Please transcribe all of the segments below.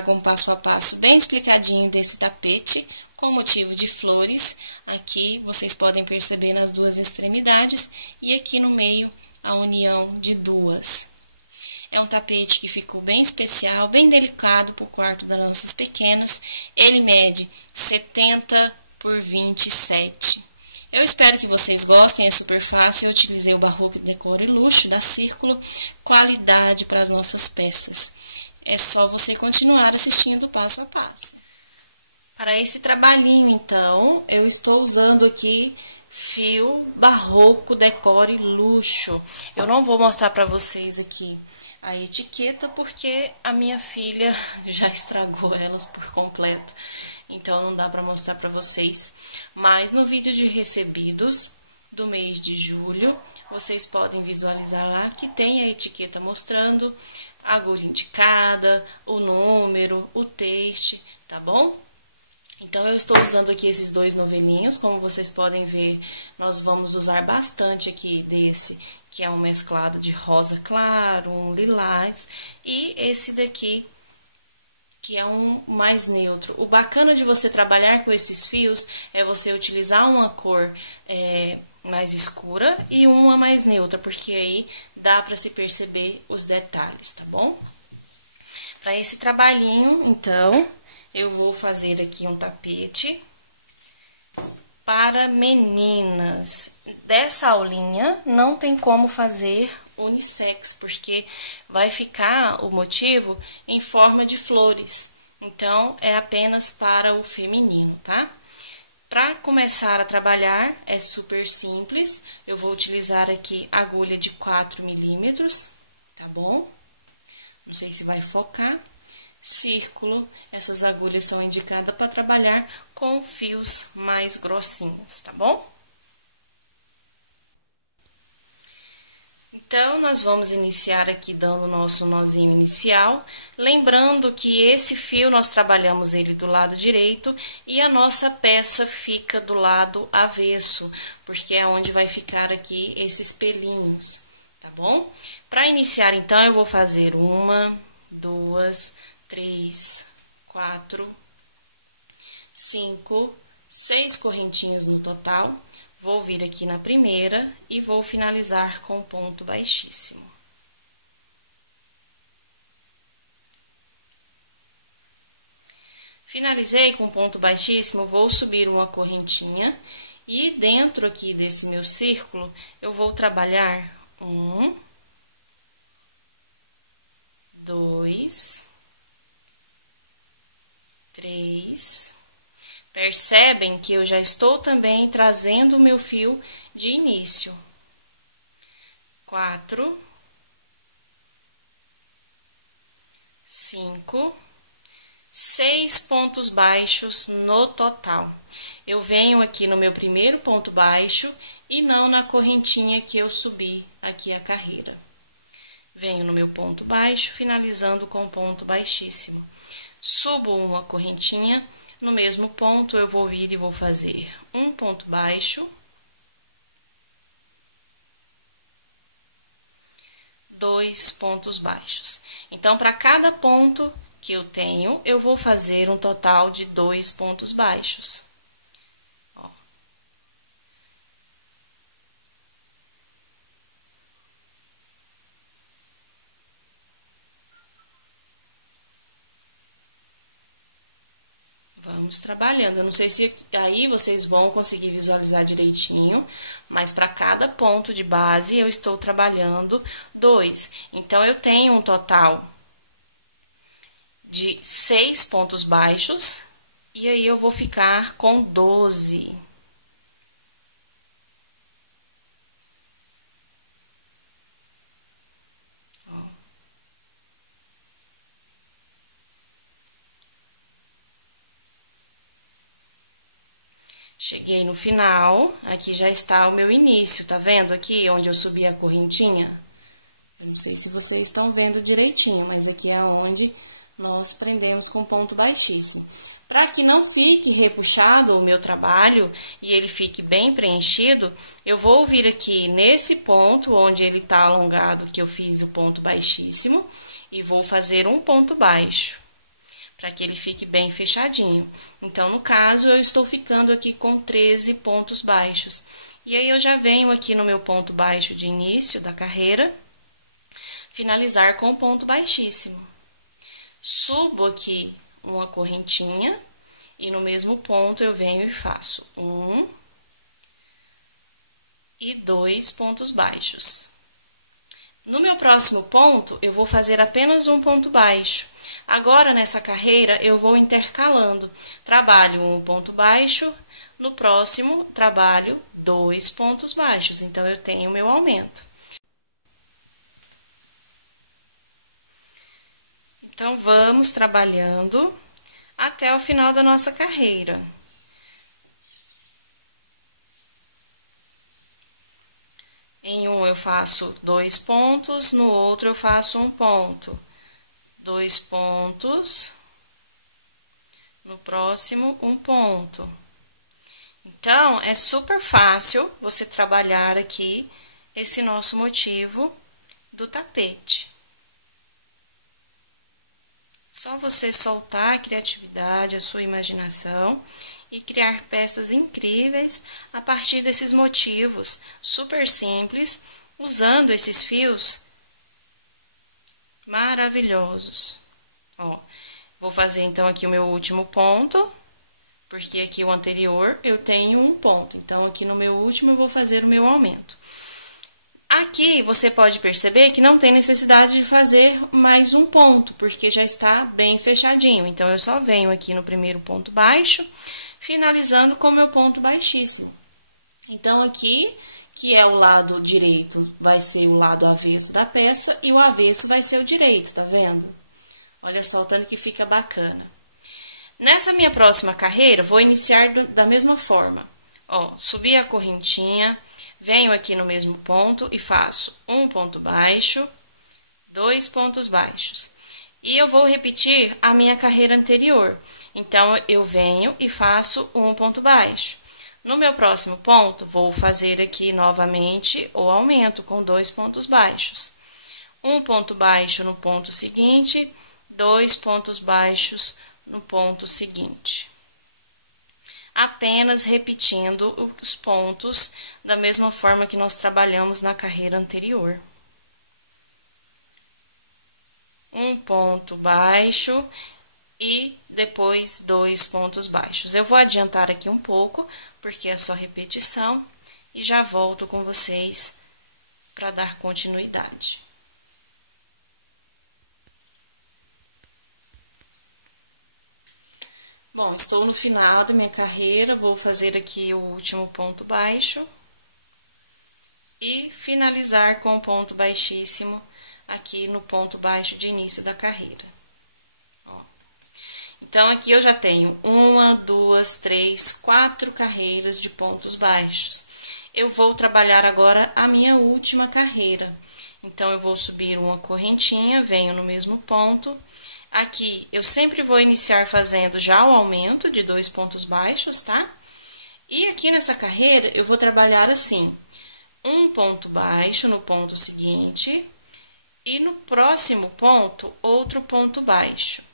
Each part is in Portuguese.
trago um passo a passo bem explicadinho desse tapete, com motivo de flores. Aqui vocês podem perceber nas duas extremidades e aqui no meio a união de duas. É um tapete que ficou bem especial, bem delicado para o quarto das nossas pequenas. Ele mede 70 por 27. Eu espero que vocês gostem, é super fácil. Eu utilizei o Barroco Decor e Luxo da Círculo, qualidade para as nossas peças. É só você continuar assistindo passo a passo. Para esse trabalhinho, então, eu estou usando aqui fio Barroco Decor e Luxo. Eu não vou mostrar para vocês aqui a etiqueta, porque a minha filha já estragou elas por completo, então não dá para mostrar para vocês. Mas no vídeo de recebidos do mês de julho, vocês podem visualizar lá que tem a etiqueta mostrando a agulha indicada, o número, o texto, tá bom? Então, eu estou usando aqui esses dois novelinhos, como vocês podem ver, nós vamos usar bastante aqui desse, que é um mesclado de rosa claro, um lilás, e esse daqui, que é um mais neutro. O bacana de você trabalhar com esses fios é você utilizar uma cor mais escura e uma mais neutra, porque aí dá para se perceber os detalhes, tá bom? Para esse trabalhinho, então, eu vou fazer aqui um tapete para meninas. Dessa aulinha não tem como fazer unissex, porque vai ficar o motivo em forma de flores. Então, é apenas para o feminino, tá? Para começar a trabalhar, é super simples. Eu vou utilizar aqui agulha de 4 milímetros, tá bom? Não sei se vai focar. Círculo, essas agulhas são indicadas para trabalhar com fios mais grossinhos, tá bom? Então, nós vamos iniciar aqui dando o nosso nozinho inicial, lembrando que esse fio nós trabalhamos ele do lado direito e a nossa peça fica do lado avesso, porque é onde vai ficar aqui esses pelinhos, tá bom? Para iniciar, então, eu vou fazer 1, 2, 3, 4, 5, 6 correntinhas no total. Vou vir aqui na primeira e vou finalizar com ponto baixíssimo. Finalizei com ponto baixíssimo, vou subir uma correntinha e dentro aqui desse meu círculo eu vou trabalhar 1, 2, 3, percebem que eu já estou também trazendo o meu fio de início. 4, 5, 6 pontos baixos no total. Eu venho aqui no meu primeiro ponto baixo e não na correntinha que eu subi aqui a carreira. Venho no meu ponto baixo, finalizando com ponto baixíssimo. Subo uma correntinha, no mesmo ponto eu vou vir e vou fazer um ponto baixo, 2 pontos baixos. Então, para cada ponto que eu tenho, eu vou fazer um total de 2 pontos baixos. Ó. Vamos trabalhando. Eu não sei se aí vocês vão conseguir visualizar direitinho, mas para cada ponto de base eu estou trabalhando 2. Então, eu tenho um total de 6 pontos baixos e aí eu vou ficar com 12. Cheguei no final, aqui já está o meu início, tá vendo aqui onde eu subi a correntinha? Não sei se vocês estão vendo direitinho, mas aqui é onde nós prendemos com ponto baixíssimo. Para que não fique repuxado o meu trabalho e ele fique bem preenchido, eu vou vir aqui nesse ponto onde ele está alongado, que eu fiz o ponto baixíssimo, e vou fazer um ponto baixo. para que ele fique bem fechadinho. Então, no caso, eu estou ficando aqui com 13 pontos baixos. E aí, eu já venho aqui no meu ponto baixo de início da carreira, finalizar com ponto baixíssimo. Subo aqui uma correntinha e no mesmo ponto eu venho e faço 1 e 2 pontos baixos. No meu próximo ponto, eu vou fazer apenas um ponto baixo. Agora, nessa carreira, eu vou intercalando. Trabalho um ponto baixo, no próximo, trabalho 2 pontos baixos. Então, eu tenho o meu aumento. Então, vamos trabalhando até o final da nossa carreira. Em um eu faço 2 pontos, no outro eu faço 1 ponto. 2 pontos, no próximo 1 ponto. Então, é super fácil você trabalhar aqui esse nosso motivo do tapete. Só você soltar a criatividade, a sua imaginação e criar peças incríveis a partir desses motivos super simples, usando esses fios maravilhosos. Ó, vou fazer então aqui o meu último ponto, porque aqui o anterior eu tenho um ponto. Então, aqui no meu último eu vou fazer o meu aumento. Aqui você pode perceber que não tem necessidade de fazer mais um ponto, porque já está bem fechadinho. Então, eu só venho aqui no primeiro ponto baixo, finalizando com o meu ponto baixíssimo. Então, aqui, que é o lado direito, vai ser o lado avesso da peça e o avesso vai ser o direito, tá vendo? Olha só o tanto que fica bacana. Nessa minha próxima carreira, vou iniciar da mesma forma. Ó, subir a correntinha, venho aqui no mesmo ponto e faço um ponto baixo, 2 pontos baixos. E eu vou repetir a minha carreira anterior. Então, eu venho e faço um ponto baixo. No meu próximo ponto, vou fazer aqui novamente o aumento com 2 pontos baixos. Um ponto baixo no ponto seguinte, 2 pontos baixos no ponto seguinte. Apenas repetindo os pontos da mesma forma que nós trabalhamos na carreira anterior. Um ponto baixo e depois 2 pontos baixos. Eu vou adiantar aqui um pouco, porque é só repetição, e já volto com vocês para dar continuidade. Bom, estou no final da minha carreira, vou fazer aqui o último ponto baixo e finalizar com o ponto baixíssimo aqui no ponto baixo de início da carreira. Ó. Então, aqui eu já tenho 1, 2, 3, 4 carreiras de pontos baixos. Eu vou trabalhar agora a minha última carreira. Então, eu vou subir uma correntinha, venho no mesmo ponto. Aqui, eu sempre vou iniciar fazendo já o aumento de 2 pontos baixos, tá? E aqui nessa carreira, eu vou trabalhar assim, um ponto baixo no ponto seguinte e no próximo ponto, outro ponto baixo.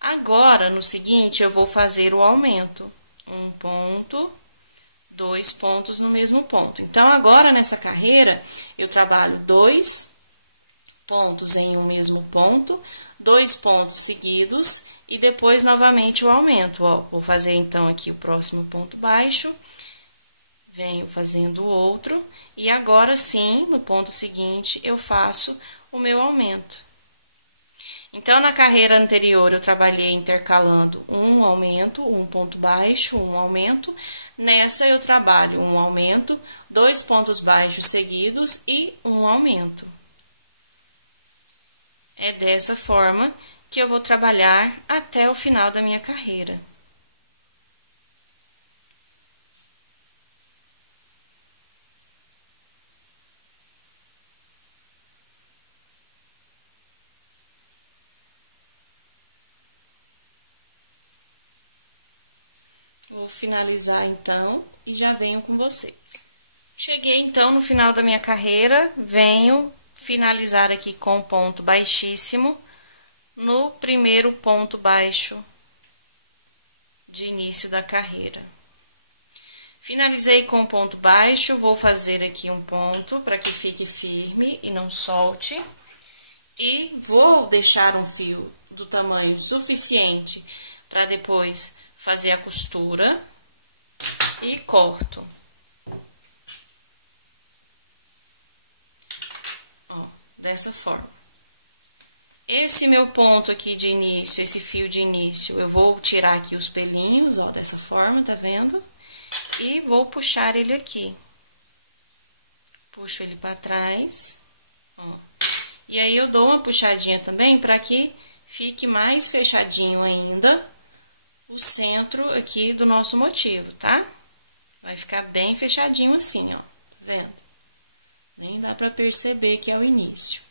Agora, no seguinte, eu vou fazer o aumento, um ponto, 2 pontos no mesmo ponto. Então, agora nessa carreira, eu trabalho 2 pontos em um mesmo ponto, 2 pontos seguidos e depois novamente o aumento. Ó, vou fazer então aqui o próximo ponto baixo, venho fazendo o outro e agora sim, no ponto seguinte, eu faço o meu aumento. Então, na carreira anterior, eu trabalhei intercalando um aumento, um ponto baixo, um aumento. Nessa, eu trabalho um aumento, 2 pontos baixos seguidos e um aumento. É dessa forma que eu vou trabalhar até o final da minha carreira. Vou finalizar então e já venho com vocês. Cheguei então no final da minha carreira, venho finalizar aqui com um ponto baixíssimo no primeiro ponto baixo de início da carreira. Finalizei com o ponto baixo, vou fazer aqui um ponto para que fique firme e não solte. E vou deixar um fio do tamanho suficiente para depois fazer a costura e corto. Ó, dessa forma. Esse meu ponto aqui de início, esse fio de início, eu vou tirar aqui os pelinhos, ó, dessa forma, tá vendo? E vou puxar ele aqui. Puxo ele para trás, ó. E aí eu dou uma puxadinha também para que fique mais fechadinho ainda o centro aqui do nosso motivo, tá? Vai ficar bem fechadinho assim, ó, tá vendo? Nem dá para perceber que é o início.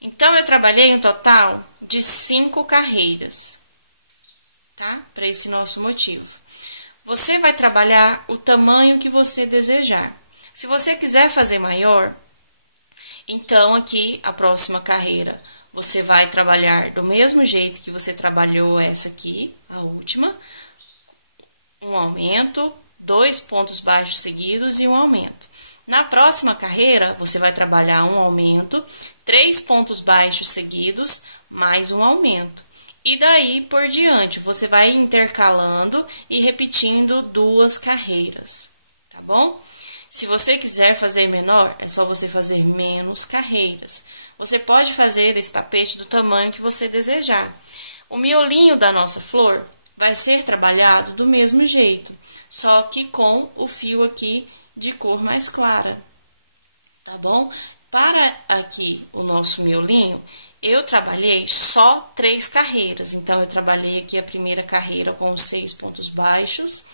Então, eu trabalhei um total de 5 carreiras, tá? Para esse nosso motivo. Você vai trabalhar o tamanho que você desejar. Se você quiser fazer maior, então aqui a próxima carreira você vai trabalhar do mesmo jeito que você trabalhou essa aqui, a última, um aumento, 2 pontos baixos seguidos e um aumento. Na próxima carreira, você vai trabalhar um aumento, 3 pontos baixos seguidos, mais um aumento. E daí por diante, você vai intercalando e repetindo 2 carreiras, tá bom? Se você quiser fazer menor, é só você fazer menos carreiras. Você pode fazer esse tapete do tamanho que você desejar. O miolinho da nossa flor vai ser trabalhado do mesmo jeito, só que com o fio aqui de cor mais clara, tá bom? Para aqui o nosso miolinho, eu trabalhei só 3 carreiras. Então, eu trabalhei aqui a primeira carreira com os 6 pontos baixos,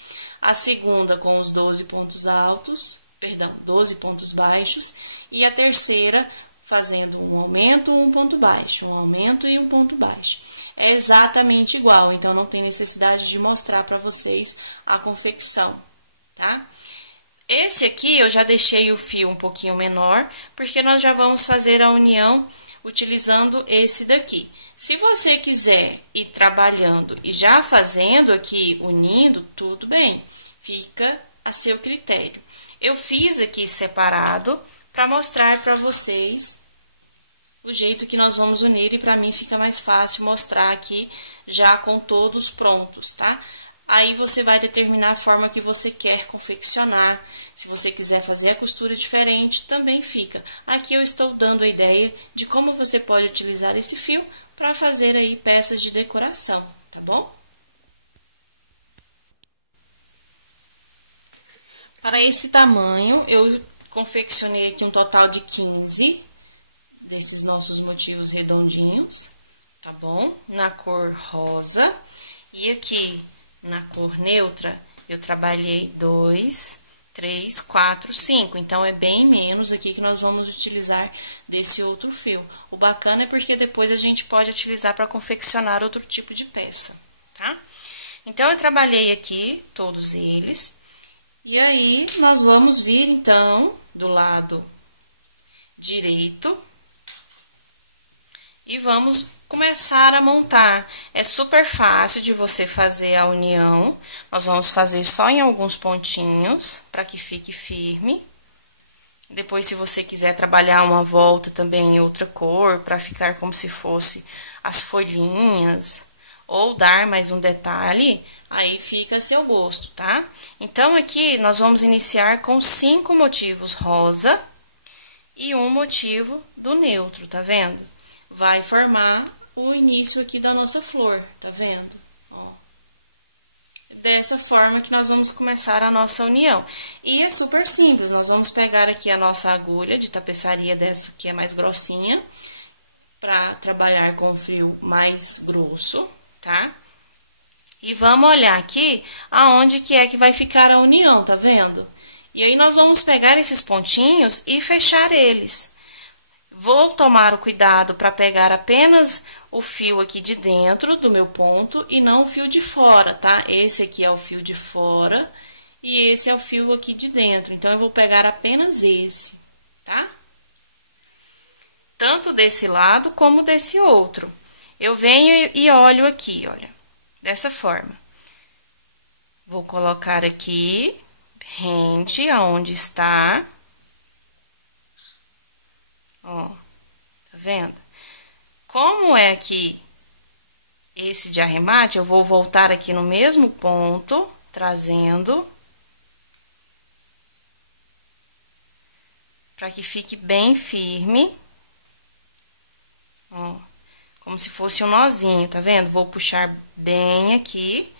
a segunda com os 12 pontos altos, perdão, 12 pontos baixos, e a terceira fazendo um aumento, um ponto baixo, um aumento e um ponto baixo. É exatamente igual, então não tem necessidade de mostrar para vocês a confecção, tá? Esse aqui eu já deixei o fio um pouquinho menor, porque nós já vamos fazer a união utilizando esse daqui. Se você quiser ir trabalhando e já fazendo aqui, unindo, tudo bem, fica a seu critério. Eu fiz aqui separado para mostrar para vocês o jeito que nós vamos unir e para mim fica mais fácil mostrar aqui já com todos prontos, tá? Aí você vai determinar a forma que você quer confeccionar. Se você quiser fazer a costura diferente, também fica. Aqui eu estou dando a ideia de como você pode utilizar esse fio para fazer aí peças de decoração, tá bom? Para esse tamanho, eu confeccionei aqui um total de 15 desses nossos motivos redondinhos, tá bom? Na cor rosa. E aqui na cor neutra, eu trabalhei 2, 3, 4, 5. Então, é bem menos aqui que nós vamos utilizar desse outro fio. O bacana é porque depois a gente pode utilizar para confeccionar outro tipo de peça, tá? Então, eu trabalhei aqui todos eles. E aí, nós vamos vir, então, do lado direito e vamos começar a montar. É super fácil de você fazer a união. Nós vamos fazer só em alguns pontinhos, para que fique firme. Depois, se você quiser trabalhar uma volta também em outra cor, para ficar como se fosse as folhinhas, ou dar mais um detalhe, aí fica a seu gosto, tá? Então, aqui nós vamos iniciar com 5 motivos rosa e um motivo do neutro, tá vendo? Vai formar o início aqui da nossa flor, tá vendo? Ó. Dessa forma que nós vamos começar a nossa união. E é super simples, nós vamos pegar aqui a nossa agulha de tapeçaria dessa que é mais grossinha, para trabalhar com o fio mais grosso, tá? E vamos olhar aqui aonde que é que vai ficar a união, tá vendo? E aí nós vamos pegar esses pontinhos e fechar eles. Vou tomar o cuidado para pegar apenas o fio aqui de dentro do meu ponto e não o fio de fora, tá? Esse aqui é o fio de fora e esse é o fio aqui de dentro. Então, eu vou pegar apenas esse, tá? tanto desse lado como desse outro. Eu venho e olho aqui, olha, dessa forma. Vou colocar aqui, rente aonde está. Ó, tá vendo? Como é que esse de arremate, eu vou voltar aqui no mesmo ponto, trazendo, para que fique bem firme. Ó, como se fosse um nozinho, tá vendo? Vou puxar bem aqui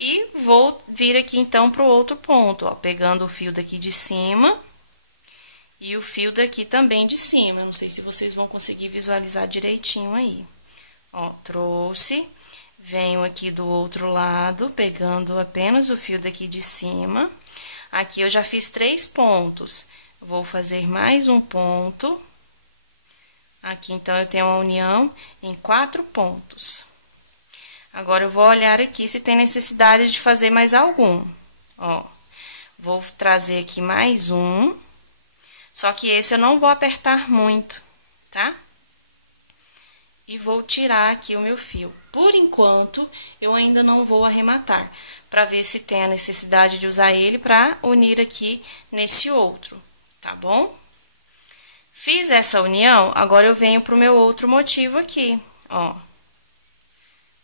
e vou vir aqui então pro outro ponto, ó, pegando o fio daqui de cima e o fio daqui também de cima. Não sei se vocês vão conseguir visualizar direitinho aí. Ó, trouxe, venho aqui do outro lado, pegando apenas o fio daqui de cima. Aqui eu já fiz 3 pontos. Vou fazer mais um ponto. Aqui, então, eu tenho uma união em 4 pontos. Agora, eu vou olhar aqui se tem necessidade de fazer mais algum. Ó, vou trazer aqui mais um. Só que esse eu não vou apertar muito, tá? E vou tirar aqui o meu fio. Por enquanto, eu ainda não vou arrematar, para ver se tem a necessidade de usar ele para unir aqui nesse outro, tá bom? Fiz essa união, agora eu venho pro meu outro motivo aqui, ó.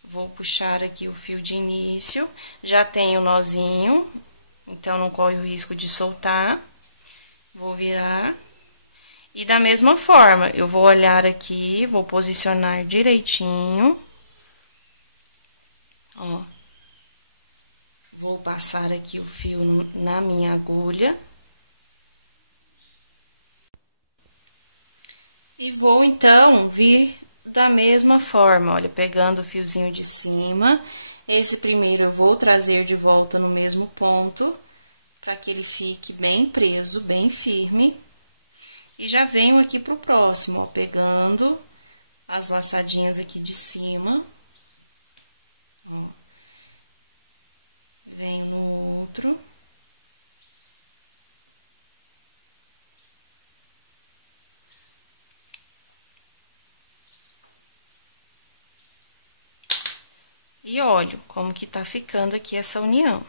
Vou puxar aqui o fio de início, já tenho o nozinho, então não corre o risco de soltar. Vou virar. E da mesma forma, eu vou olhar aqui, vou posicionar direitinho. Ó. Vou passar aqui o fio na minha agulha. E vou, então, vir da mesma forma, olha, pegando o fiozinho de cima. Esse primeiro eu vou trazer de volta no mesmo ponto, para que ele fique bem preso, bem firme. E já venho aqui pro próximo, ó, pegando as laçadinhas aqui de cima. Ó. Venho no outro. E olho como que tá ficando aqui essa união.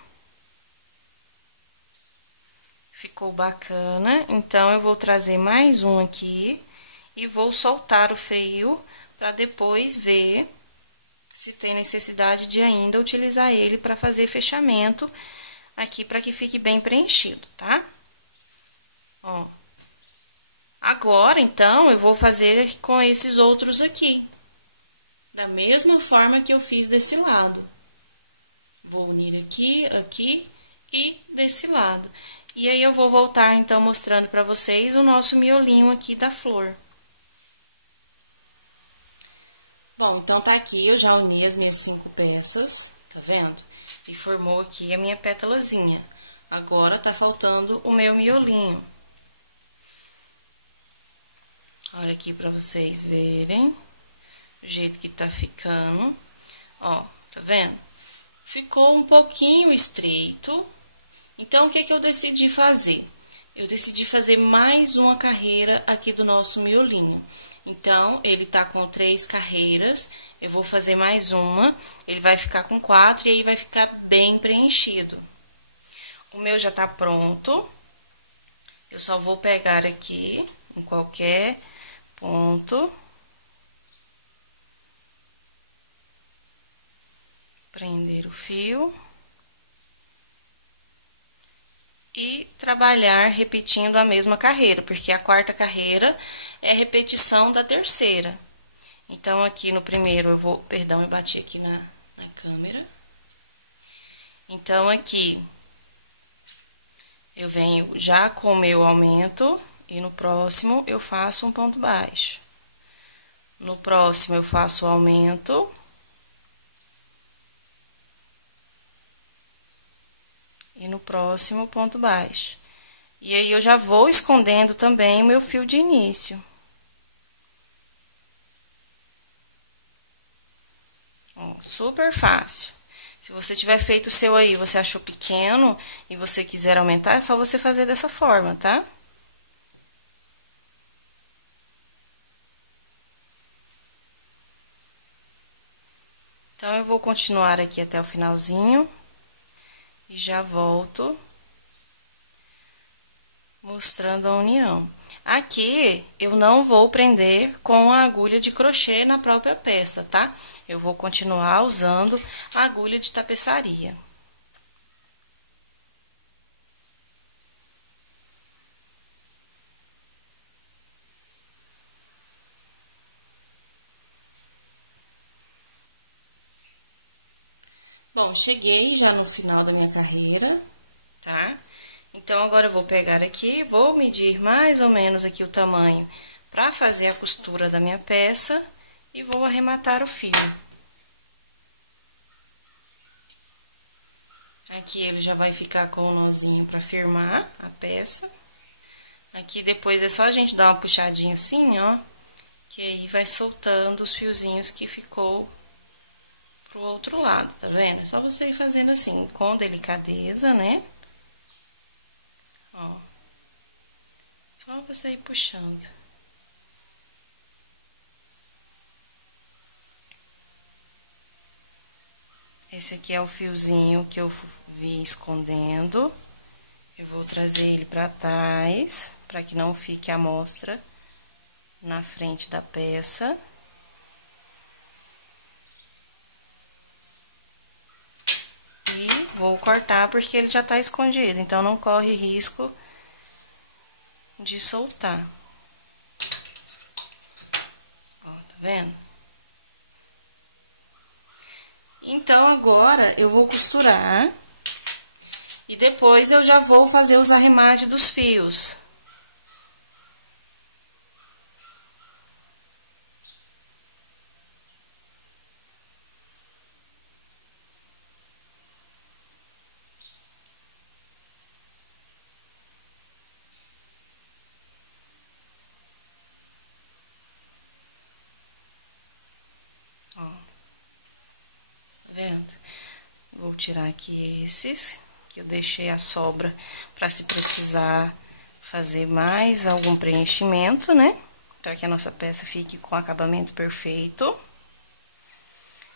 Ficou bacana, então eu vou trazer mais um aqui e vou soltar o fio para depois ver se tem necessidade de ainda utilizar ele para fazer fechamento aqui para que fique bem preenchido, tá? Ó. Agora, então, eu vou fazer com esses outros aqui, da mesma forma que eu fiz desse lado. Vou unir aqui, aqui e desse lado. E aí, eu vou voltar, então, mostrando para vocês o nosso miolinho aqui da flor. Bom, então, tá aqui, eu já uni as minhas 5 peças, tá vendo? E formou aqui a minha pétalazinha. Agora, tá faltando o meu miolinho. Olha aqui pra vocês verem o jeito que tá ficando. Ó, tá vendo? Ficou um pouquinho estreito. Então, o que que eu decidi fazer? Eu decidi fazer mais uma carreira aqui do nosso miolinho. Então, ele tá com 3 carreiras, eu vou fazer mais uma, ele vai ficar com 4 e aí vai ficar bem preenchido. O meu já tá pronto, eu só vou pegar aqui em qualquer ponto. Prender o fio. E trabalhar repetindo a mesma carreira, porque a 4ª carreira é repetição da 3ª. Então, aqui no primeiro eu vou... Perdão, eu bati aqui na câmera. Então, aqui eu venho já com o meu aumento e no próximo eu faço um ponto baixo. No próximo eu faço o aumento. E no próximo, ponto baixo. E aí, eu já vou escondendo também o meu fio de início. Ó, super fácil. Se você tiver feito o seu aí, você achou pequeno e você quiser aumentar, é só você fazer dessa forma, tá? Então, eu vou continuar aqui até o finalzinho e já volto mostrando a união. Aqui, eu não vou prender com a agulha de crochê na própria peça, tá? Eu vou continuar usando a agulha de tapeçaria. Bom, cheguei já no final da minha carreira, tá? Então, agora eu vou pegar aqui, vou medir mais ou menos aqui o tamanho para fazer a costura da minha peça e vou arrematar o fio. Aqui ele já vai ficar com o nozinho para firmar a peça. Aqui depois é só a gente dar uma puxadinha assim, ó, que aí vai soltando os fiozinhos que ficou pro outro lado, tá vendo? É só você ir fazendo assim, com delicadeza, né? Ó. Só você ir puxando. Esse aqui é o fiozinho que eu vi escondendo. Eu vou trazer ele pra trás, para que não fique a mostra na frente da peça. E vou cortar porque ele já tá escondido, então não corre risco de soltar. Ó, tá vendo? Então, agora eu vou costurar e depois eu já vou fazer os arremates dos fios. Ó. Tá vendo? Vou tirar aqui esses, que eu deixei a sobra para se precisar fazer mais algum preenchimento, né? Para que a nossa peça fique com acabamento perfeito.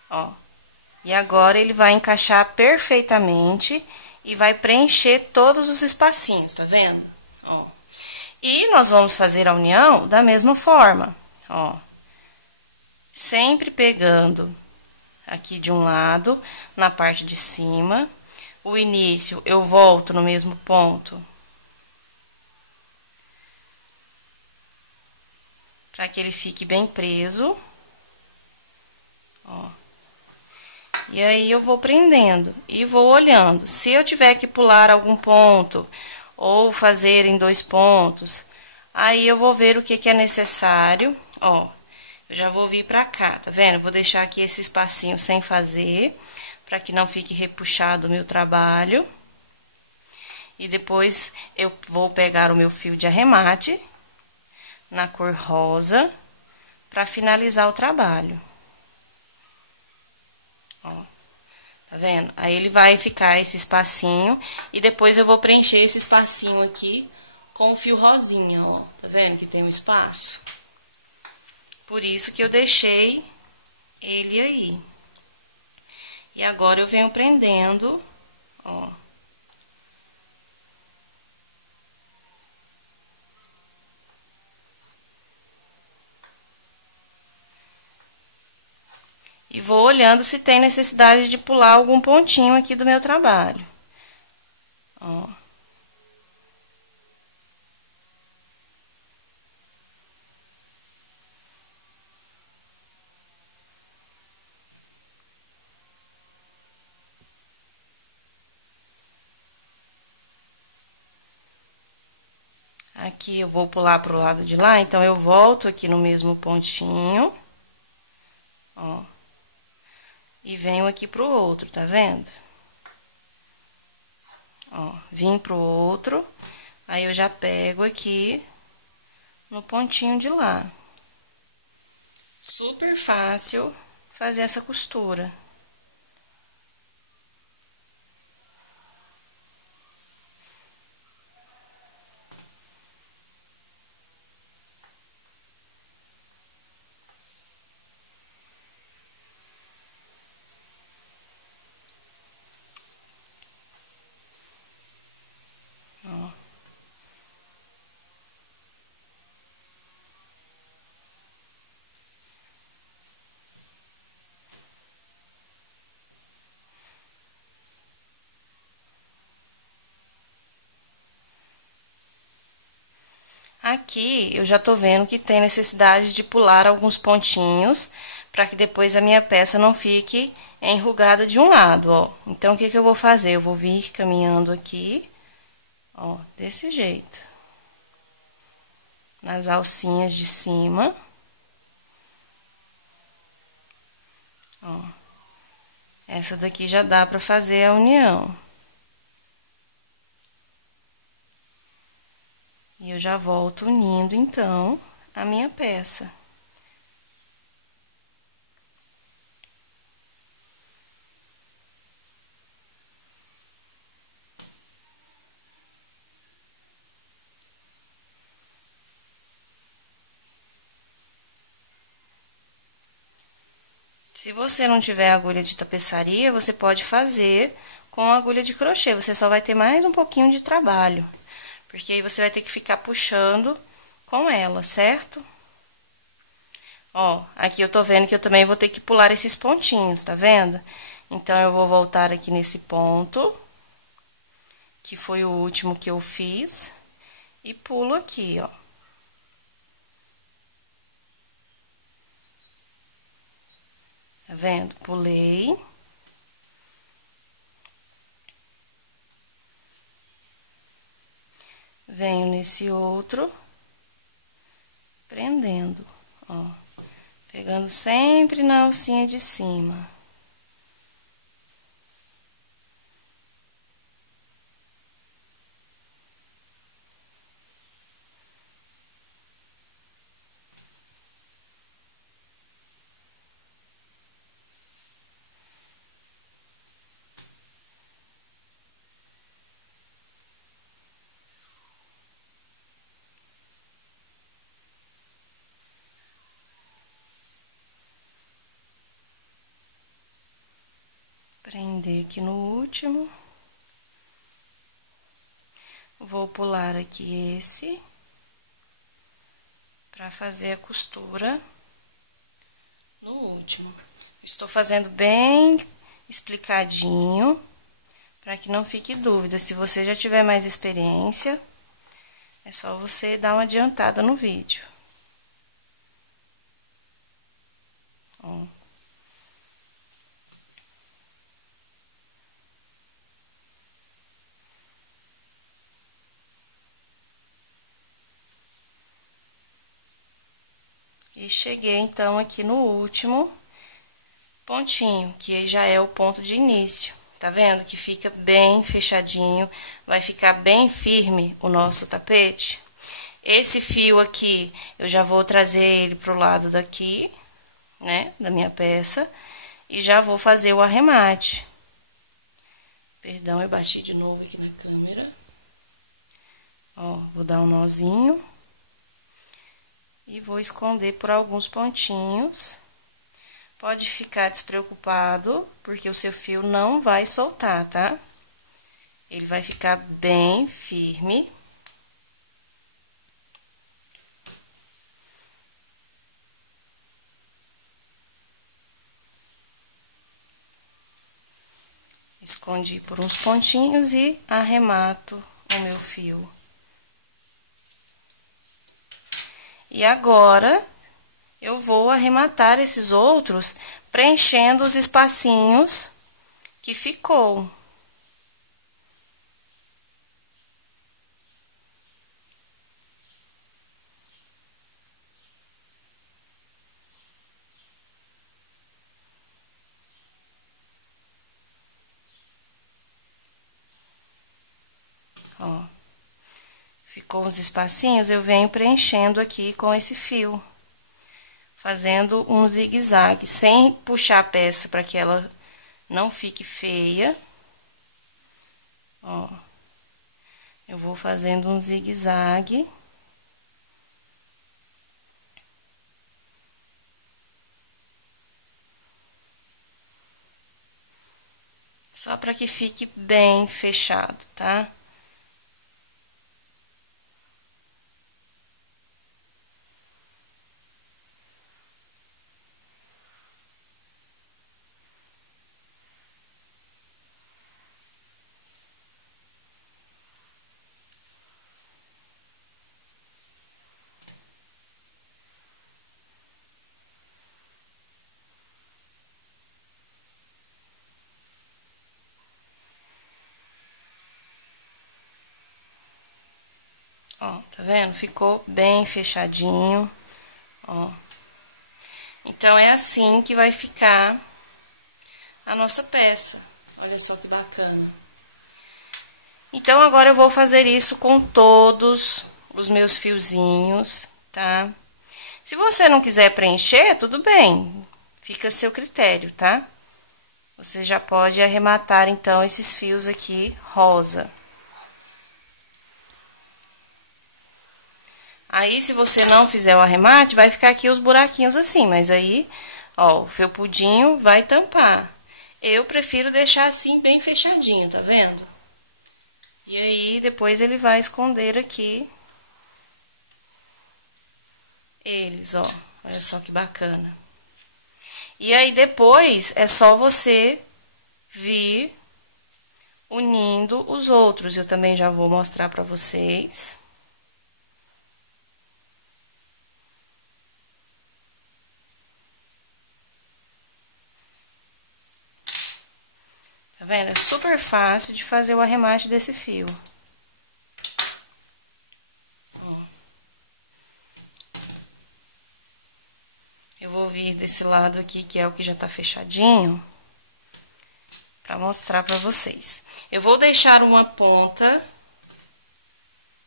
Ó. E agora ele vai encaixar perfeitamente e vai preencher todos os espacinhos, tá vendo? Ó. E nós vamos fazer a união da mesma forma, ó. Sempre pegando aqui de um lado, na parte de cima. O início, eu volto no mesmo ponto. Para que ele fique bem preso. Ó. E aí, eu vou prendendo e vou olhando. Se eu tiver que pular algum ponto, ou fazer em 2 pontos, aí eu vou ver o que é necessário. Ó. Eu já vou vir pra cá, tá vendo? Vou deixar aqui esse espacinho sem fazer, pra que não fique repuxado o meu trabalho. E depois eu vou pegar o meu fio de arremate, na cor rosa, pra finalizar o trabalho. Ó, tá vendo? Aí ele vai ficar esse espacinho, e depois eu vou preencher esse espacinho aqui com o fio rosinha, ó. Tá vendo que tem um espaço? Por isso que eu deixei ele aí. E agora eu venho prendendo, ó. E vou olhando se tem necessidade de pular algum pontinho aqui do meu trabalho. Ó. Aqui eu vou pular pro lado de lá, então eu volto aqui no mesmo pontinho, ó, e venho aqui pro outro, tá vendo? Ó, vim pro outro, aí eu já pego aqui no pontinho de lá. Super fácil fazer essa costura. Aqui eu já tô vendo que tem necessidade de pular alguns pontinhos, para que depois a minha peça não fique enrugada de um lado, ó. Então, o que que eu vou fazer? Eu vou vir caminhando aqui, ó, desse jeito. Nas alcinhas de cima. Ó. Essa daqui já dá pra fazer a união. E eu já volto unindo, então, a minha peça. Se você não tiver agulha de tapeçaria, você pode fazer com agulha de crochê. Você só vai ter mais um pouquinho de trabalho, porque aí você vai ter que ficar puxando com ela, certo? Ó, aqui eu tô vendo que eu também vou ter que pular esses pontinhos, tá vendo? Então, eu vou voltar aqui nesse ponto, que foi o último que eu fiz, e pulo aqui, ó. Tá vendo? Pulei. Venho nesse outro, prendendo, ó. Pegando sempre na alcinha de cima. Prender aqui no último. Vou pular aqui esse, para fazer a costura no último. Estou fazendo bem explicadinho, para que não fique dúvida. Se você já tiver mais experiência, é só você dar uma adiantada no vídeo. Ó. E cheguei, então, aqui no último pontinho, que já é o ponto de início. Tá vendo que fica bem fechadinho, vai ficar bem firme o nosso tapete. Esse fio aqui, eu já vou trazer ele pro lado daqui, né, da minha peça, e já vou fazer o arremate. Perdão, eu bati de novo aqui na câmera. Ó, vou dar um nozinho. E vou esconder por alguns pontinhos. Pode ficar despreocupado, porque o seu fio não vai soltar, tá? Ele vai ficar bem firme. Escondi por uns pontinhos e arremato o meu fio. E agora, eu vou arrematar esses outros, preenchendo os espacinhos que ficou. Ó. Ficou uns espacinhos, eu venho preenchendo aqui com esse fio, fazendo um zigue-zague, sem puxar a peça para que ela não fique feia. Ó, eu vou fazendo um zigue-zague. Só para que fique bem fechado, tá? Ó, tá vendo? Ficou bem fechadinho, ó. Então, é assim que vai ficar a nossa peça. Olha só que bacana. Então, agora eu vou fazer isso com todos os meus fiozinhos, tá? Se você não quiser preencher, tudo bem. Fica a seu critério, tá? Você já pode arrematar, então, esses fios aqui rosa. Aí, se você não fizer o arremate, vai ficar aqui os buraquinhos assim, mas aí, ó, o felpudinho vai tampar. Eu prefiro deixar assim bem fechadinho, tá vendo? E aí, depois ele vai esconder aqui eles, ó. Olha só que bacana. E aí, depois, é só você vir unindo os outros. Eu também já vou mostrar pra vocês. Tá vendo? É super fácil de fazer o arremate desse fio. Ó. Eu vou vir desse lado aqui, que é o que já tá fechadinho, pra mostrar pra vocês. Eu vou deixar uma ponta,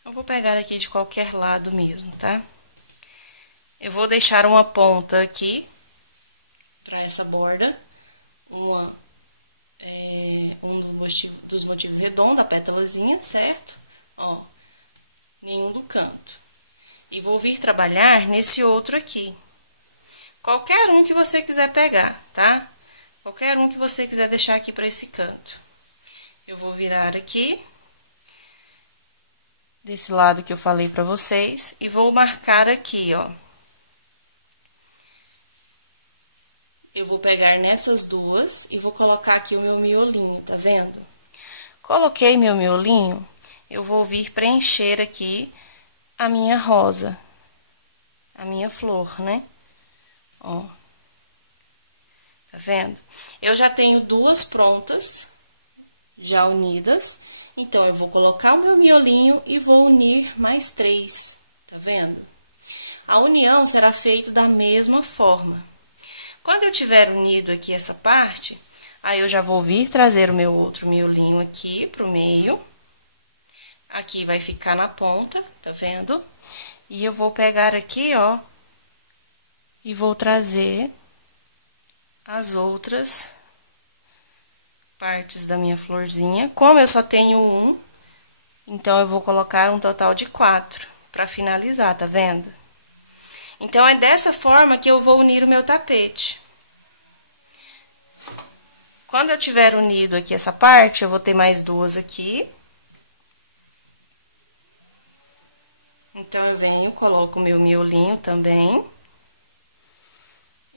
eu vou pegar aqui de qualquer lado mesmo, tá? Eu vou deixar uma ponta aqui, pra essa borda, um dos motivos redondo, a pétalazinha, certo? Ó, nenhum do canto. E vou vir trabalhar nesse outro aqui. Qualquer um que você quiser pegar, tá? Qualquer um que você quiser deixar aqui para esse canto. Eu vou virar aqui, desse lado que eu falei para vocês, e vou marcar aqui, ó. Eu vou pegar nessas duas e vou colocar aqui o meu miolinho, tá vendo? Coloquei meu miolinho, eu vou vir preencher aqui a minha rosa, a minha flor, né? Ó. Tá vendo? Eu já tenho duas prontas, já unidas. Então, eu vou colocar o meu miolinho e vou unir mais 3, tá vendo? A união será feita da mesma forma. Quando eu tiver unido aqui essa parte, aí eu já vou vir trazer o meu outro miolinho aqui pro meio. Aqui vai ficar na ponta, tá vendo? E eu vou pegar aqui, ó, e vou trazer as outras partes da minha florzinha. Como eu só tenho um, então eu vou colocar um total de 4 para finalizar, tá vendo? Então, é dessa forma que eu vou unir o meu tapete. Quando eu tiver unido aqui essa parte, eu vou ter mais duas aqui. Então, eu venho, coloco o meu miolinho também.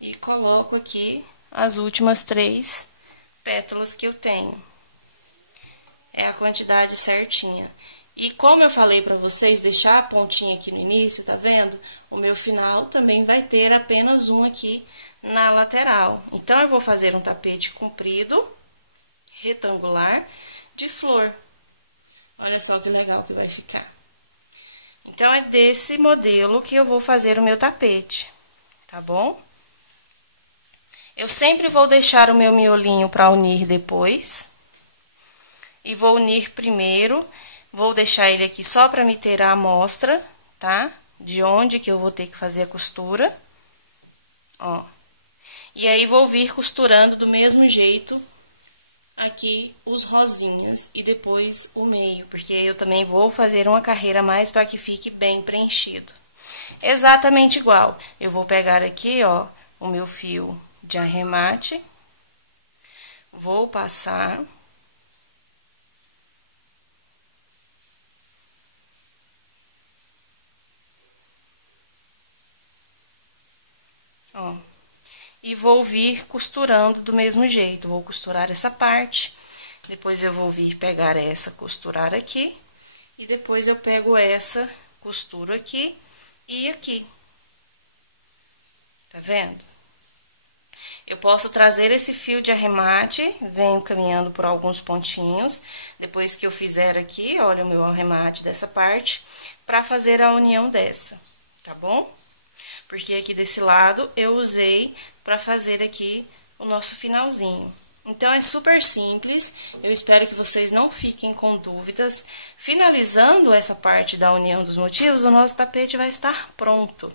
E coloco aqui as últimas 3 pétalas que eu tenho. É a quantidade certinha. E como eu falei pra vocês, deixar a pontinha aqui no início, tá vendo? O meu final também vai ter apenas um aqui na lateral. Então, eu vou fazer um tapete comprido, retangular, de flor. Olha só que legal que vai ficar. Então, é desse modelo que eu vou fazer o meu tapete, tá bom? Eu sempre vou deixar o meu miolinho para unir depois. E vou unir primeiro. Vou deixar ele aqui só para me ter a amostra, tá? De onde que eu vou ter que fazer a costura. Ó. E aí, vou vir costurando do mesmo jeito aqui os rosinhas e depois o meio, porque eu também vou fazer uma carreira a mais para que fique bem preenchido. Exatamente igual. Eu vou pegar aqui, ó, o meu fio de arremate, vou passar. Ó, e vou vir costurando do mesmo jeito. Vou costurar essa parte, depois eu vou vir pegar essa, costurar aqui, e depois eu pego essa, costuro aqui e aqui. Tá vendo? Eu posso trazer esse fio de arremate, venho caminhando por alguns pontinhos, depois que eu fizer aqui, olha o meu arremate dessa parte, para fazer a união dessa, tá bom? Porque aqui desse lado eu usei para fazer aqui o nosso finalzinho. Então, é super simples, eu espero que vocês não fiquem com dúvidas. Finalizando essa parte da união dos motivos, o nosso tapete vai estar pronto.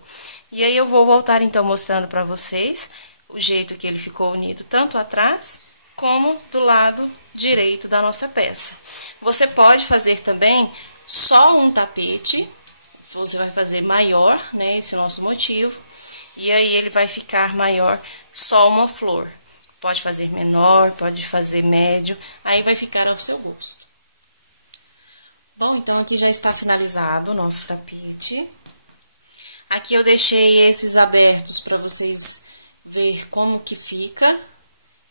E aí, eu vou voltar, então, mostrando para vocês o jeito que ele ficou unido, tanto atrás como do lado direito da nossa peça. Você pode fazer também só um tapete, você vai fazer maior, né, esse nosso motivo, e aí ele vai ficar maior só uma flor. Pode fazer menor, pode fazer médio, aí vai ficar ao seu gosto. Bom, então aqui já está finalizado o nosso tapete. Aqui eu deixei esses abertos para vocês ver como que fica.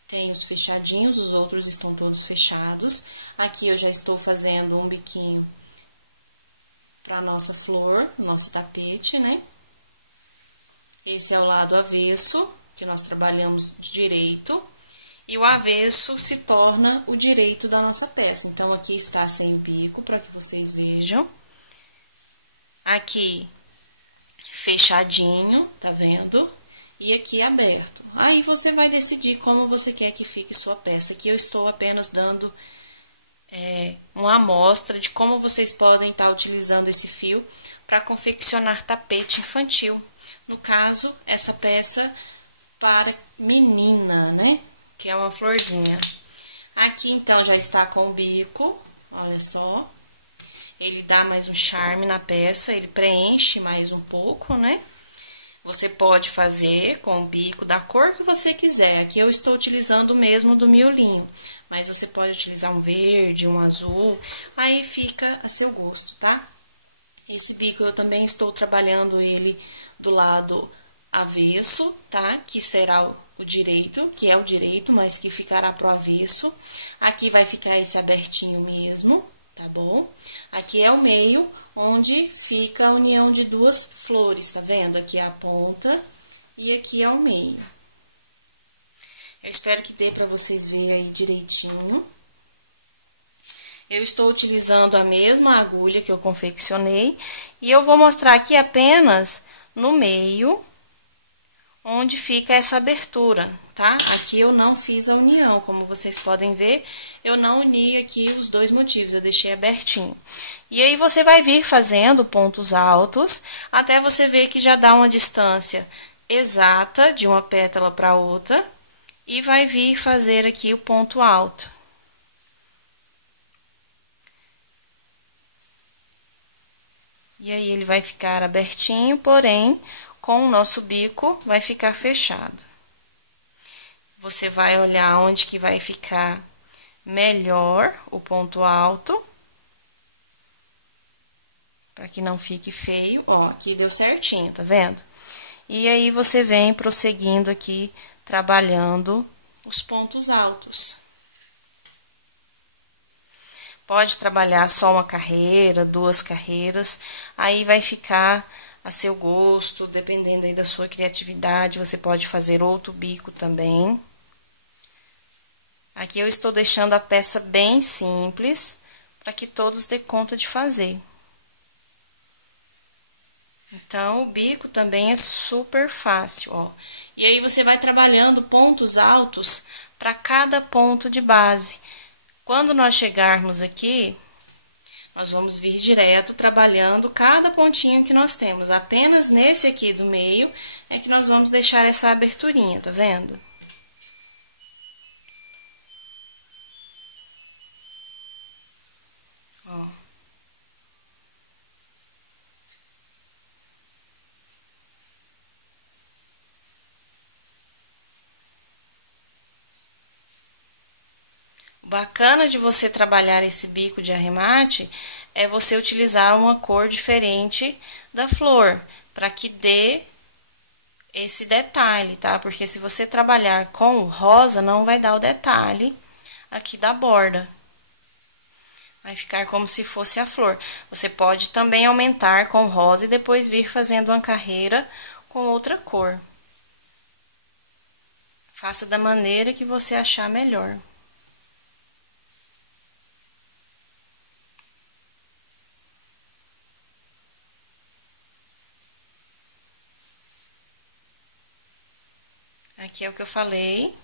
Tem os fechadinhos, os outros estão todos fechados. Aqui eu já estou fazendo um biquinho para a nossa flor, nosso tapete, né? Esse é o lado avesso, que nós trabalhamos direito, e o avesso se torna o direito da nossa peça. Então, aqui está sem o bico, para que vocês vejam. Aqui, fechadinho, tá vendo? E aqui aberto. Aí, você vai decidir como você quer que fique sua peça. Aqui eu estou apenas dando uma amostra de como vocês podem estar utilizando esse fio para confeccionar tapete infantil. No caso, essa peça para menina, né? Que é uma florzinha. Aqui, então, já está com o bico, olha só. Ele dá mais um charme na peça, ele preenche mais um pouco, né? Você pode fazer com o bico da cor que você quiser. Aqui eu estou utilizando o mesmo do miolinho, mas você pode utilizar um verde, um azul, aí fica a seu gosto, tá? Esse bico eu também estou trabalhando ele do lado avesso, tá? Que será o direito, que é o direito, mas que ficará pro avesso. Aqui vai ficar esse abertinho mesmo, tá bom? Aqui é o meio, onde fica a união de duas flores, tá vendo? Aqui é a ponta e aqui é o meio. Eu espero que dê pra vocês verem aí direitinho. Eu estou utilizando a mesma agulha que eu confeccionei e eu vou mostrar aqui apenas no meio, onde fica essa abertura, tá? Aqui eu não fiz a união, como vocês podem ver, eu não uni aqui os dois motivos, eu deixei abertinho. E aí você vai vir fazendo pontos altos, até você ver que já dá uma distância exata de uma pétala para outra, e vai vir fazer aqui o ponto alto. E aí ele vai ficar abertinho, porém, com o nosso bico vai ficar fechado. Você vai olhar onde que vai ficar melhor o ponto alto, para que não fique feio. Ó, aqui deu certinho, tá vendo? E aí você vem prosseguindo aqui, trabalhando os pontos altos. Pode trabalhar só uma carreira, duas carreiras, aí vai ficar a seu gosto, dependendo aí da sua criatividade, você pode fazer outro bico também. Aqui eu estou deixando a peça bem simples, para que todos dê conta de fazer. Então, o bico também é super fácil, ó. E aí você vai trabalhando pontos altos para cada ponto de base. Quando nós chegarmos aqui, nós vamos vir direto trabalhando cada pontinho que nós temos. Apenas nesse aqui do meio é que nós vamos deixar essa aberturinha, tá vendo? Ó. O bacana de você trabalhar esse bico de arremate é você utilizar uma cor diferente da flor, para que dê esse detalhe, tá? Porque se você trabalhar com o rosa, não vai dar o detalhe aqui da borda. Vai ficar como se fosse a flor. Você pode também aumentar com rosa e depois vir fazendo uma carreira com outra cor. Faça da maneira que você achar melhor. Aqui é o que eu falei.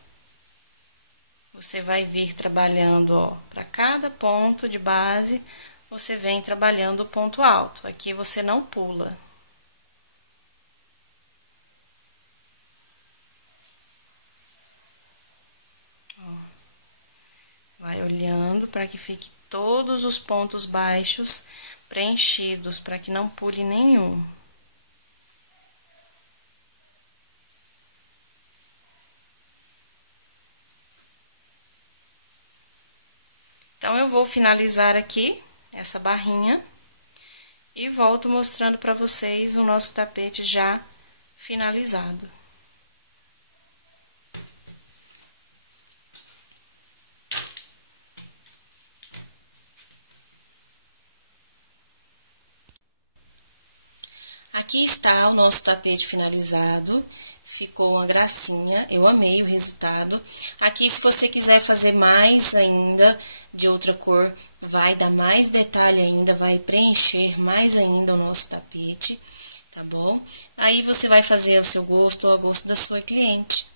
Você vai vir trabalhando, ó, para cada ponto de base, você vem trabalhando o ponto alto. Aqui você não pula. Ó, vai olhando para que fique todos os pontos baixos preenchidos, para que não pule nenhum. Então, eu vou finalizar aqui essa barrinha e volto mostrando para vocês o nosso tapete já finalizado. Aqui está o nosso tapete finalizado. Ficou uma gracinha, eu amei o resultado. Aqui, se você quiser fazer mais ainda, de outra cor, vai dar mais detalhe ainda, vai preencher mais ainda o nosso tapete, tá bom? Aí você vai fazer ao seu gosto ou ao gosto da sua cliente.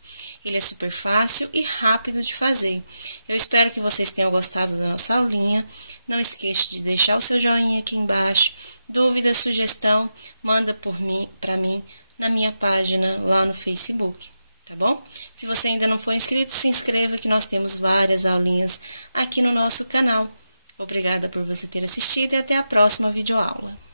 Ele é super fácil e rápido de fazer. Eu espero que vocês tenham gostado da nossa aulinha. Não esqueça de deixar o seu joinha aqui embaixo. Dúvida, sugestão, manda para mim na minha página lá no Facebook, tá bom? Se você ainda não for inscrito, se inscreva que nós temos várias aulinhas aqui no nosso canal. Obrigada por você ter assistido e até a próxima videoaula.